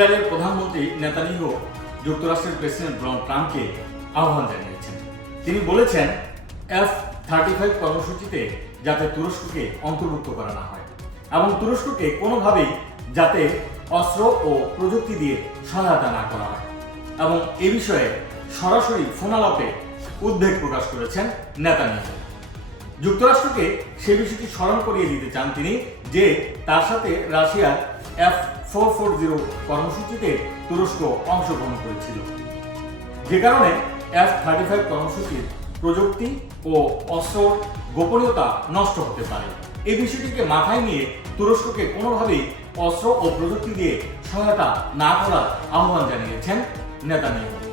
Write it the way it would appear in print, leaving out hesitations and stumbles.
ইসরায়েলের প্রধানমন্ত্রী নেতানিয়াহু যুক্তরাষ্ট্রের প্রেসিডেন্ট ডোনাল্ড ট্রাম্পকে আহ্বান জানিয়েছেন। তিনি বলেছেন F-35 কর্মসূচিতে যাতে তুরস্ককে অন্তর্ভুক্ত করা না হয় এবং তুরস্ককে কোনোভাবেই যাতে অস্ত্র ও প্রযুক্তি দিয়ে সহায়তা না করা হয় এবং এ বিষয়ে সরাসরি ফোনালাপে উদ্বেগ প্রকাশ করেছেন নেতানিয়াহু। যুক্তরাষ্ট্রকে সে বিষয়টি স্মরণ করিয়ে দিতে চান তিনি যে তার সাথে রাশিয়ার F-440 কর্মসূচিতে তুরস্ক অংশগ্রহণ করেছিল, যে কারণে F-35 কর্মসূচির প্রযুক্তি ও অস্ত্র গোপনীয়তা নষ্ট হতে পারে। এই বিষয়টিকে মাথায় নিয়ে তুরস্ককে কোনোভাবেই অস্ত্র ও প্রযুক্তি দিয়ে সহায়তা না করার আহ্বান জানিয়েছেন নেতানিয়াহু।